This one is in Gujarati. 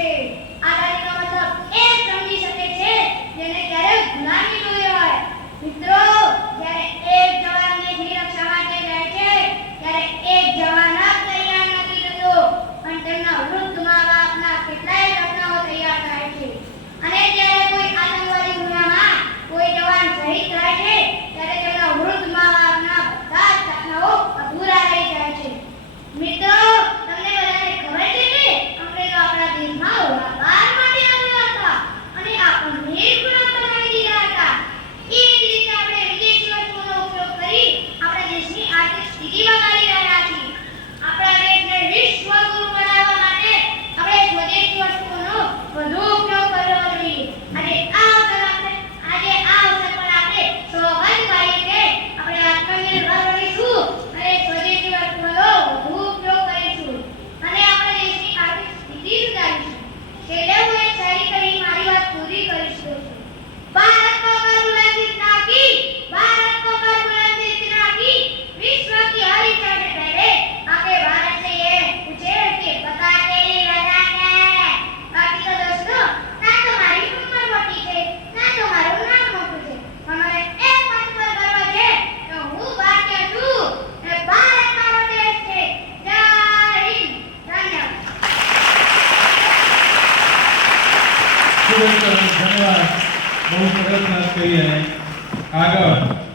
Yay! ಇವಾಗ ખૂબ ખૂબ ધન્યવાદ. બહુ સરસ વાત કરી અને આગળ.